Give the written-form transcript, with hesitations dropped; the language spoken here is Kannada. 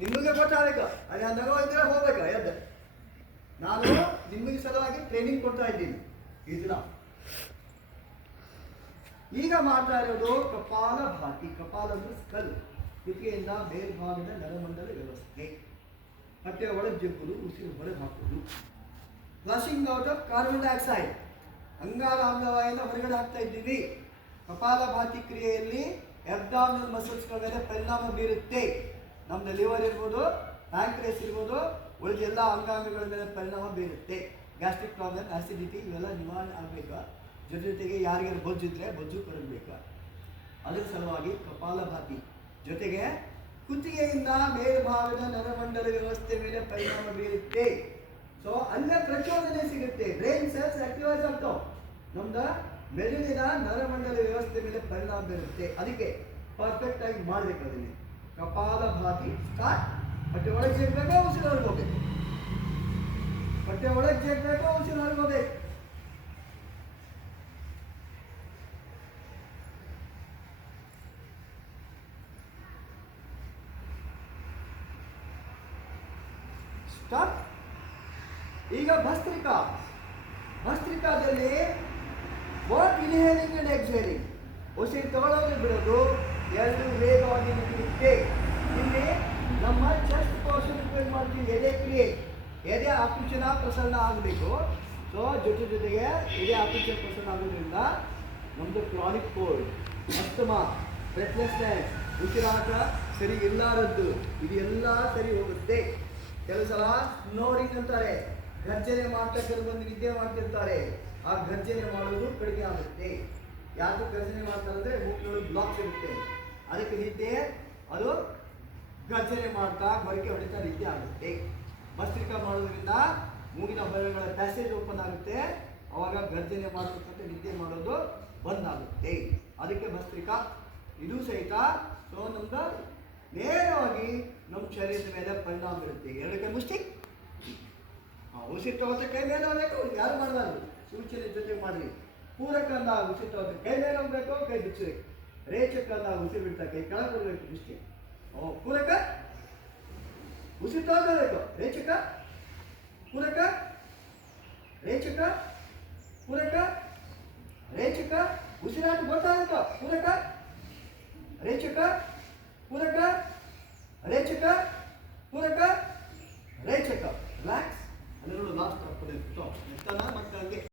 ನಿಮಗೆ ಗೊತ್ತಾಗಬೇಕು. ಅಲ್ಲಿ ನಗೋ ಇದ್ರೆ ಹೋಗ್ಬೇಕು ಎದ್ದು. ನಾನು ನಿಮಗೆ ಸಲುವಾಗಿ ಟ್ರೈನಿಂಗ್ ಕೊಡ್ತಾ ಇದ್ದೀನಿ ಈ ದಿನ. ಈಗ ಮಾಡ್ತಾ ಇರೋದು ಕಪಾಲ ಭಾತಿ. ಕಪಾಲ ಅಂದ್ರೆ ಸ್ಕಲ್, ಕುತ್ತಿಗೆಯಿಂದ ಮೇಲ್ಭಾಗದ ನರಮಂಡಲ ವ್ಯವಸ್ಥೆ. ಹೊಟ್ಟೆ ಒಳಗೆ ಜಗ್ಗುದು, ಉಸಿರು ಹೊರಗೆ ಹಾಕುವುದು. Flushing out of carbon dioxide, ಅಂಗಾರಾಮ್ಲವಾಯುನ ಹೊರಗಡೆ ಹಾಕ್ತಾ ಇದ್ದೀವಿ. ಕಪಾಲ ಭಾತಿ ಕ್ರಿಯೆಯಲ್ಲಿ ಅಬ್ಡಾಮಿನಲ್ ಮಸಲ್ಸ್ಗಳ ಮೇಲೆ ಪರಿಣಾಮ ಬೀರುತ್ತೆ. ನಮ್ದು ಲಿವರ್ ಇರ್ಬೋದು, ಪ್ಯಾಂಕ್ರಿಯಸ್ ಇರ್ಬೋದು, ಉಳಿದ ಎಲ್ಲ ಅಂಗಾಂಗಗಳ ಮೇಲೆ ಪರಿಣಾಮ ಬೀರುತ್ತೆ. ಗ್ಯಾಸ್ಟ್ರಿಕ್ ಪ್ರಾಬ್ಲಮ್, ಆಸಿಡಿಟಿ ಇವೆಲ್ಲ ನಿವಾರಣೆ ಆಗಬೇಕು. ಜೊತೆಗೆ ಯಾರಿಗಾರು ಬೊಜ್ಜಿದ್ರೆ ಬೊಜ್ಜು ಕರಗಬೇಕು. ಅದರ ಸಲುವಾಗಿ ಕಪಾಲ ಭಾತಿ. ಜೊತೆಗೆ ಕುತ್ತಿಗೆಯಿಂದ ಮೇಲ್ಭಾಗದ ನರಮಂಡಲ ವ್ಯವಸ್ಥೆ ಮೇಲೆ ಪರಿಣಾಮ ಬೀರುತ್ತೆ. ಸೊ ಅಲ್ಲೇ ಪ್ರಚೋದನೆ ಸಿಗುತ್ತೆ. ಬ್ರೈನ್ ಸೆಲ್ಸ್ ಆಕ್ಟಿವೈಸ್ ಆಗ್ತಾವ. ನಮ್ದು ಮೆದುಳಿನ ನರಮಂಡಲ ವ್ಯವಸ್ಥೆ ಮೇಲೆ ಪರಿಣಾಮ ಬೀರುತ್ತೆ. ಅದಕ್ಕೆ ಪರ್ಫೆಕ್ಟ್ ಆಗಿ ಮಾಡ್ಬೇಕು. ಅದನ್ನೇ ಕಪಾಲ ಭಾತಿ ಸ್ಟಾರ್ಟ್. ಹೊಟ್ಟೆ ಒಳಗೆ ಜೇರ್ಬೇಕು, ಉಸಿರು ಹೊರಗೆ ಹೋಗ್ಬೇಕು. ಹೊಟ್ಟೆ ಒಳಗೆ ಜೇರ್ಬೇಕು, ಉಸಿರು ಹೊರಗೆ ಹೋಗ್ಬೇಕು. ಸ್ಟಾಪ್. ಈಗ ಭಸ್ತ್ರಿಕಾ. ಭಸ್ತ್ರಿಕಾದಲ್ಲಿ ಬೋತ್ ಇನ್ಹೇಲಿಂಗ್ ಅಂಡ್ ಎಕ್ಸ್ಹೇಲಿಂಗ್, ಉಸಿರು ತಗೊಳ್ಳೋದು ಬಿಡೋದು ಎರಡು ವೇಗವಾಗಿ ನಡೆಯುತ್ತೆ. ಇಲ್ಲಿ ನಮ್ಮ ಚೆಸ್ಟ್ ಪೋರ್ಷನ್ ಉಪಯೋಗ ಮಾಡ್ತೀವಿ. ಎದೆ ಕ್ರಿಯೆ, ಎದೆ ಆಕುಂಚನ ಪ್ರಸರಣ ಆಗಬೇಕು. ಸೊ ಜೊತೆಗೆ ಎದೆ ಆಕುಂಚನ ಪ್ರಸರಣ ಆಗೋದ್ರಿಂದ ನಮ್ಮದು ಕ್ರಾನಿಕ್ ಕೋಲ್ಡ್, ಅಸ್ತಮಾ, ಬ್ರೆತ್ಲೆಸ್ನೆಸ್, ಉಸಿರಾಟ ಸರಿ ಇಲ್ಲಾರದ್ದು ಇದೆಲ್ಲ ಸರಿ ಹೋಗುತ್ತೆ. ಕೆಲವು ಸಲ ಸ್ನೋರಿಂಗ್ ಅಂತಾರೆ, ಗರ್ಜನೆ ಮಾಡ್ತಾ ಕೆಲವೊಂದು ನಿದ್ದೆ ಮಾಡ್ತಿರ್ತಾರೆ. ಆ ಗರ್ಜನೆ ಮಾಡೋದು ಕಡಿಮೆ ಆಗುತ್ತೆ. ಯಾಕೆ ಗರ್ಜನೆ ಮಾಡ್ತಾರೆ ಅಂದರೆ ಮೂಗಿನೊಳಗೆ ಬ್ಲಾಕ್ಸ್ ಇರುತ್ತೆ. ಅದಕ್ಕೆ ನಿದ್ದೆ ಅದು ಗರ್ಜನೆ ಮಾಡ್ತಾ ಬರಿಕೆ ಹೊಡಿತಾ ನಿದ್ದೆ ಆಗುತ್ತೆ. ಭಸ್ತ್ರಿಕಾ ಮಾಡೋದ್ರಿಂದ ಮೂಗಿನ ಹೊರಗಳ ಪ್ಯಾಸೇಜ್ ಓಪನ್ ಆಗುತ್ತೆ. ಅವಾಗ ಗರ್ಜನೆ ಮಾಡಬೇಕಂತ ನಿದ್ದೆ ಮಾಡೋದು ಬಂದಾಗುತ್ತೆ. ಅದಕ್ಕೆ ಭಸ್ತ್ರಿಕಾ ಇದು ಸಹಿತ ಸೊ ನಮ್ದು ನೇರವಾಗಿ ನಮ್ಮ ಶರೀರದ ಮೇಲೆ ಪರಿಣಾಮ ಬೀರುತ್ತೆ. ಎರಡು ಕೈ ಮುಷ್ಟಿ, ಉಸಿರು ತಗೋತ ಕೈ ಮೇಲೆ ಹೋಗ್ಬೇಕು. ಯಾರು ಮಾಡಬಾರ್ದು, ಸೂಚನೆ ಜೊತೆ ಮಾಡಲಿ. ಪೂರಕ ಅಂದಾಗ ಉಸಿರು ತಗೋತ ಕೈ ಮೇಲೆ ಹೋಗ್ಬೇಕು, ಕೈ ಬಿಚ್ಚಬೇಕು. ರೇಚಕ ಅಂದಾಗ ಉಸಿರು ಬಿಡ್ತಾ ಕೈ ಕೆಳಗೆ ಕೊಡಬೇಕು. ಮುಷ್ಟಿ ಪೂರಕ, ಉಸಿರು ತಗೋಬೇಕು. ರೇಚಕ, ಪೂರಕ, ರೇಚಕ, ಪೂರಕ, ರೇಚಕ. ಉಸಿರಾಟ ಗೊತ್ತಾಗುತ್ತೋ. ಪೂರಕ, ರೇಚಕ, ಪೂರಕ, ರೇಚಕ, ಪೂರಕ, ರೇಚಕ. ರಿಲ್ಯಾಕ್ಸ್. ಅಲ್ಲಿ ನೋಡು ಲಾಸ್ಟ್ ಮತ್ತೆ ಹಂಗೆ